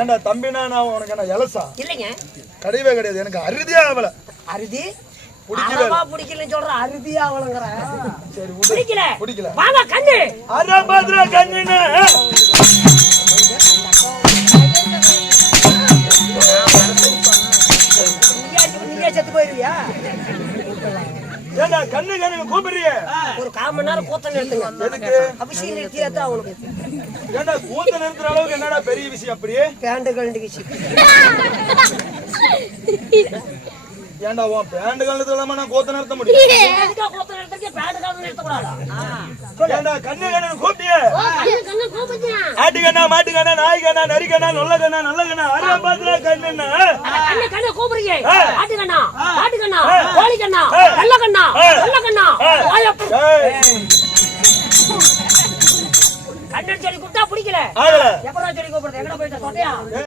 ஏண்டா தம்பினா நான் உனக்கு என்ன எலசா இல்லைங்க கிடையவே கிடையாது எனக்கு அறுதியா அவளை அறுதி பிடிக்கலன்னு சொல்ற அறுதியா அவளுங்கிற சரி பிடிக்கல பிடிக்கல வாங்க கண்ணு அரபத்ரா கண்ணுன்னு நீங்க செத்து போயிருவியா ஏண்டா கண்ணு கண்ணு கூப்பிடுறிய ஒரு 1/4 மணி நேரம் கூத்த நிறுத்துங்க எதுக்கு அபிஷேகம் நிறுத்தியாத்தான் அவனுக்கு ஏண்டா கூத்த நிறுத்துற அளவுக்கு என்னடா பெரிய விஷயம் அப்படியே பேண்டு கழண்டுக்குச்சு ஏண்டா உன் பேண்டு கழுத்துல இல்லாம நான் கூத்த நிறுத்த முடியும் கூத்த நிறுத்தಕ್ಕೆ பேண்டு கழண்டு நிறுத்தக்கூடாதா ஏண்டா கண்ணு கண்ணு கூப்பிட்டிய ஆட்டு கண்ணா மாட்டு கண்ணா நாய் கண்ணா நரி கண்ணா நொல்ல கண்ணா நல்ல கண்ணா அரபத்ரா கண்ணுன்னு கண்ணு கண்ணு கூப்பிடுறீங்க ஆட்டு கண்ணா மாட்டு கண்ணா கோழி கண்ணா நல்ல கண்ணா நல்ல கண்ணா கண்ணன் சொல்லி கூப்பிட்டா பிடிக்கல எப்படா சொல்லி கூப்பிடுறது எங்கடா போயிட்ட சொன்னியா